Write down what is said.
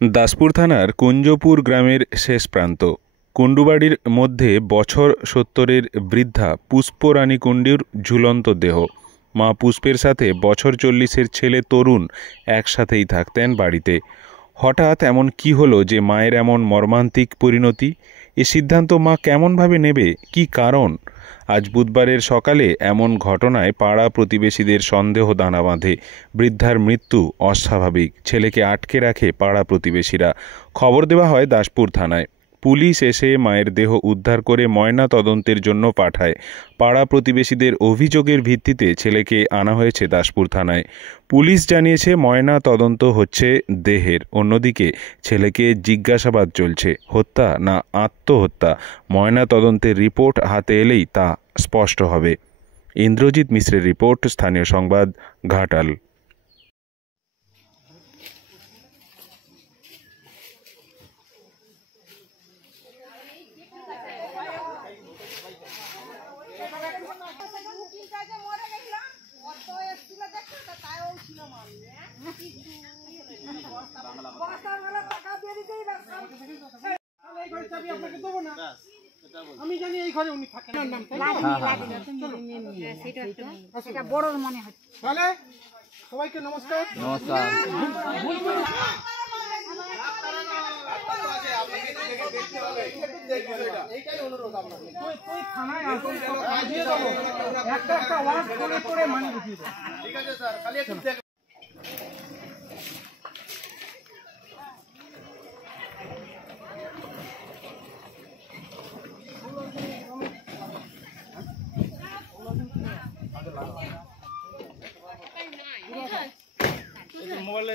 दासपुर थानार कुंजपुर ग्रामेर शेष प्रान्त कुंडुबाड़ीर मध्य बछर 70 बृद्धा पुष्परानी कुंडुर झुलंत देह मा पुष्पेर साथे बछर 40 छेले तरुण एकसाथेई थाकतेन बाड़ीते। हठात् एमन कि हलो जे मायेर एमन मर्मान्तिक परिणति? ए सिद्धान्त मा केमन भावे नेबे? कि कारण? आज बुधबारेर सकाले एमन घटनाय पाड़ा प्रतिवेशीदेर सन्देह दाना बाँधे। बृद्धार मृत्यु अस्वाभाविक, छेलेके आटके राखे पाड़ा प्रतिवेशीरा। खबर देवा हय दासपुर थानाय। पुलिश एसे मायेर देह उद्धार करे मयना तदन्तेर जन्य पाठाय। पाड़ा प्रतिवेशीदेर अभियोगेर भित्तिते छेलेके आना हयेछे दासपुर थानाय। पुलिश जानिয়েছে मयना तदন্ত হচ্ছে দেহের। অন্যদিকে ছেলেকে জিজ্ঞাসাবাদ চলছে। হত্যা না আত্মহত্যা, ময়না তদন্তের রিপোর্ট হাতে এলেই তা স্পষ্ট হবে। ইন্দ্রজিৎ মিশ্রের রিপোর্ট, স্থানীয় সংবাদ, ঘাটাল। আমি জানি এই ঘরে উনি থাকেন নাম সেটা বড় মনে হচ্ছে। তাহলে সবাইকে নমস্কার। নমস্কার। এইটাই অনুরোধ আপনাদের। তুই থানায় আসুন, দিয়ে দেব একটা ওয়ার্ড করে মানে বুঝিয়ে দেব। ঠিক আছে স্যার, খালি একটু দেখ। मोबाइल